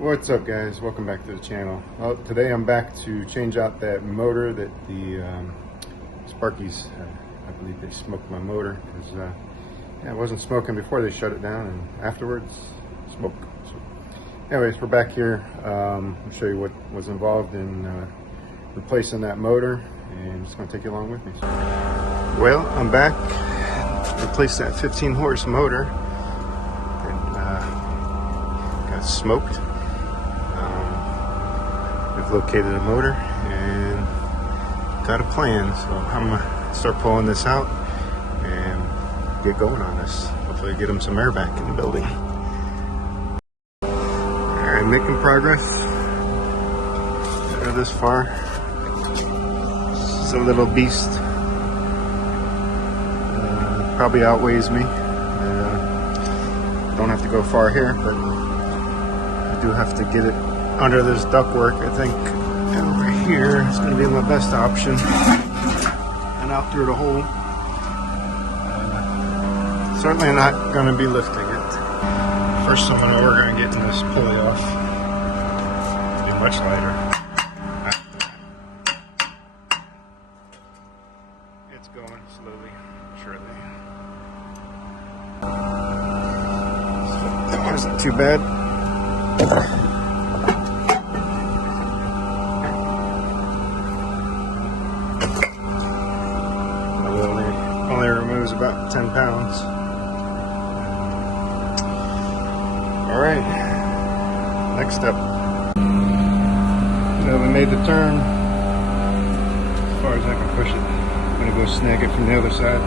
What's up, guys? Welcome back to the channel. Well, today I'm back to change out that motor that the Sparkies, I believe they smoked my motor because it wasn't smoking before they shut it down, and afterwards smoke. So anyways, we're back here. I'll show you what was involved in replacing that motor, and I'm just going to take you along with me. Well, I'm back. Replaced that 15 horse motor that got smoked. We've located a motor and got a plan, so I'm gonna start pulling this out and get going on this. Hopefully get them some air back in the building. Alright, making progress. Got this far. It's a little beast. Probably outweighs me. Don't have to go far here, but I do have to get it under this ductwork. I think over here is going to be my best option, and out through the hole. Certainly not going to be lifting it. First, I'm going to work on getting this pulley off. It'll be much lighter. It's going slowly, surely. So that wasn't too bad. Only removes about 10 pounds. All right, next step. So we made the turn as far as I can push it. I'm gonna go snag it from the other side.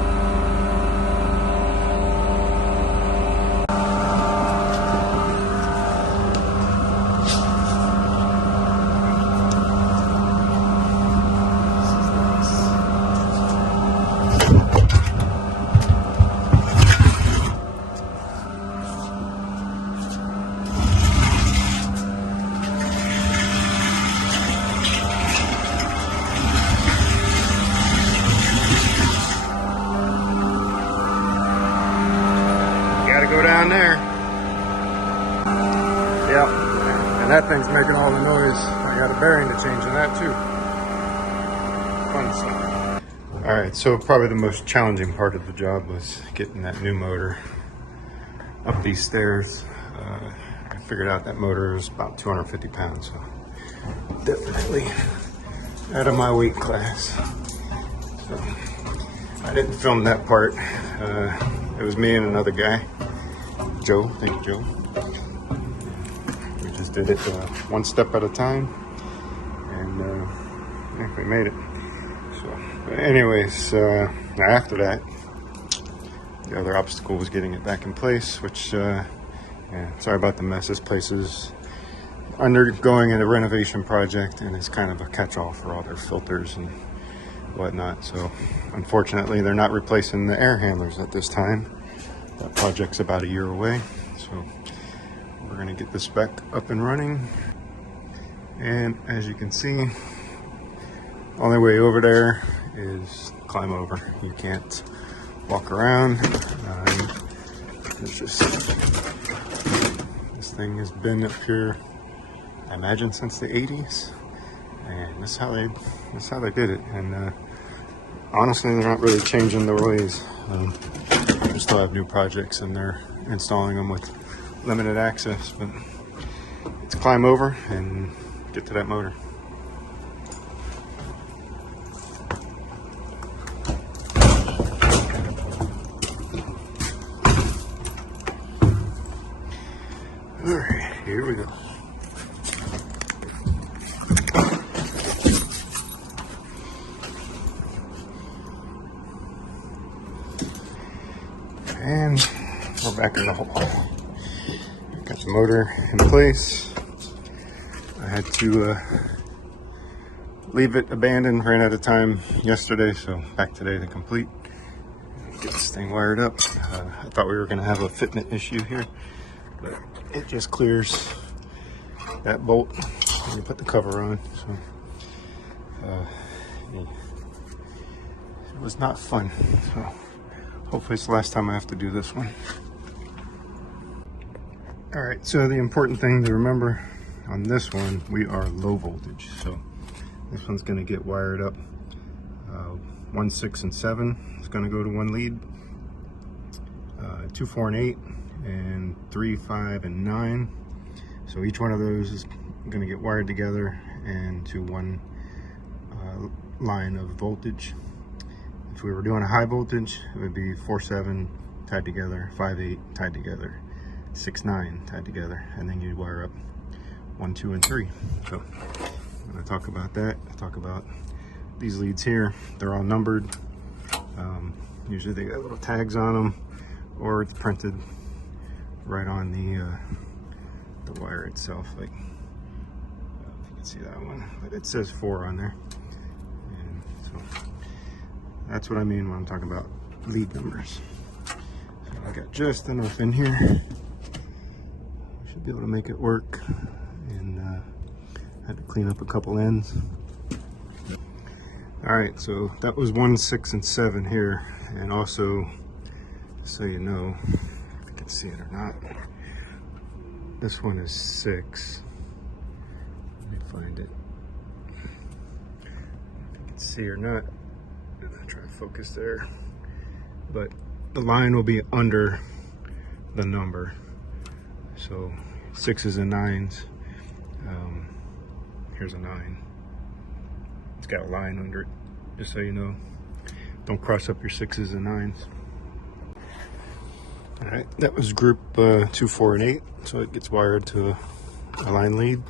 Go down there. Yep, and that thing's making all the noise. I got a bearing to change in that too. Fun stuff. All right, so probably the most challenging part of the job was getting that new motor up these stairs. I figured out that motor is about 250 pounds, so definitely out of my weight class. So I didn't film that part. It was me and another guy. Joe, thank you, Joe. We just did it one step at a time, and yeah, we made it. So, anyways, after that, the other obstacle was getting it back in place, which, yeah, sorry about the mess. This place is undergoing a renovation project, and it's kind of a catch-all for all their filters and whatnot. So, unfortunately, they're not replacing the air handlers at this time. That project's about a year away, so we're going to get this back up and running. And as you can see, only way over there is climb over. You can't walk around. It's just, this thing has been up here, I imagine, since the 80s, and that's how they did it. And honestly, they're not really changing the ways. They still have new projects, and they're installing them with limited access, but let's climb over and get to that motor. All right, here we go. And we're back in the hole. Got the motor in place. I had to leave it abandoned, ran out of time yesterday, so back today to complete. Get this thing wired up. I thought we were going to have a fitment issue here, but it just clears that bolt when you put the cover on. So it was not fun. So hopefully it's the last time I have to do this one. All right, so the important thing to remember on this one, we are low voltage. So this one's gonna get wired up. 1, 6, and 7 is gonna go to one lead. 2, 4, and 8, and 3, 5, and 9. So each one of those is gonna get wired together and to one line of voltage. If we were doing a high voltage, it would be 4, 7 tied together, 5, 8 tied together, 6, 9 tied together, and then you'd wire up 1, 2, and 3. So when I talk about that, I talk about these leads here. They're all numbered. Usually they got little tags on them, or it's printed right on the wire itself. Like, I don't know if you can see that one, but it says 4 on there. And so that's what I mean when I'm talking about lead numbers. So I got just enough in here. Should be able to make it work. And had to clean up a couple ends. All right, so that was 1, 6, and 7 here. And also, so you know, if you can see it or not, this one is 6. Let me find it. If you can see or not, I'll try to focus there. But the line will be under the number. So 6s and 9s. Here's a 9. It's got a line under it, just so you know. Don't cross up your 6s and 9s. All right, that was group 2, 4, and 8. So it gets wired to a line lead.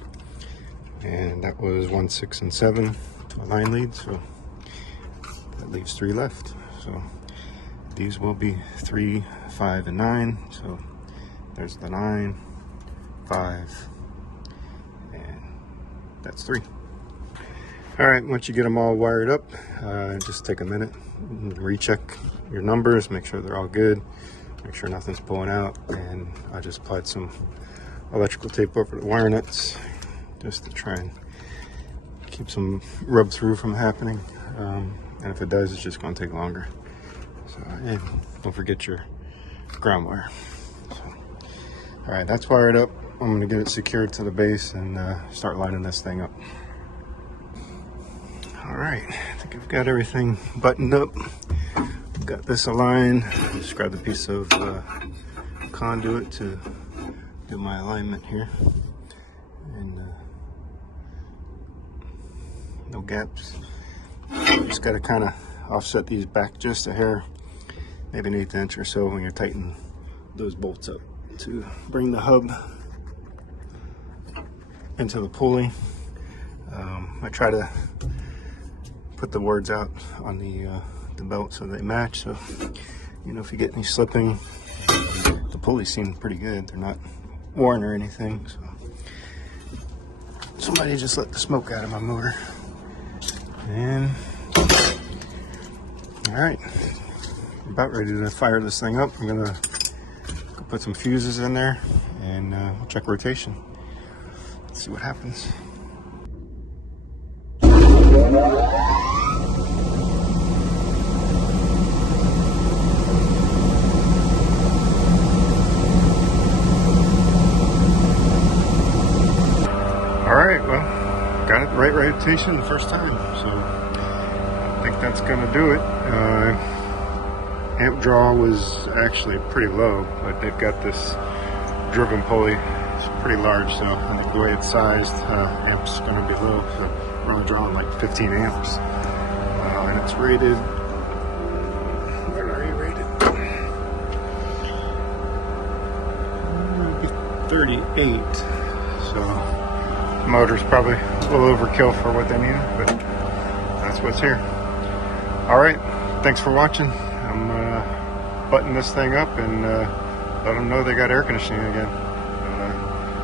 And that was 1, 6, and 7 to a line lead. So that leaves 3 left. So these will be 3, 5, and 9. So there's the 9, 5, and that's 3. All right, once you get them all wired up, just take a minute and recheck your numbers, make sure they're all good, make sure nothing's pulling out. And I just applied some electrical tape over the wire nuts just to try and keep some rub through from happening. And if it does, it's just going to take longer. So, and don't forget your ground wire. So, all right, that's wired up. I'm going to get it secured to the base and start lining this thing up. All right, I think I've got everything buttoned up. Got this aligned. Just grabbed a piece of conduit to do my alignment here. And no gaps. Just got to kind of offset these back just a hair, maybe an 1/8 inch or so when you're tightening those bolts up to bring the hub into the pulley. I try to put the words out on the belt so they match. So, you know, if you get any slipping, the pulleys seem pretty good. They're not worn or anything. So, somebody just let the smoke out of my motor. And all right, I'm about ready to fire this thing up. I'm gonna go put some fuses in there and we'll check rotation. Let's see what happens. Alright, well, got it the right rotation the first time, so I think that's gonna do it. Amp draw was actually pretty low, but they've got this driven pulley. It's pretty large, so I think the way it's sized, amp's gonna be low, so we're only drawing like 15 amps. And it's rated, where are you rated? 38, so the motor's probably a little overkill for what they need, but that's what's here. All right, thanks for watching. I'm buttoning this thing up and let them know they got air conditioning again.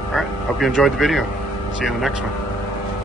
All right, hope you enjoyed the video. See you in the next one.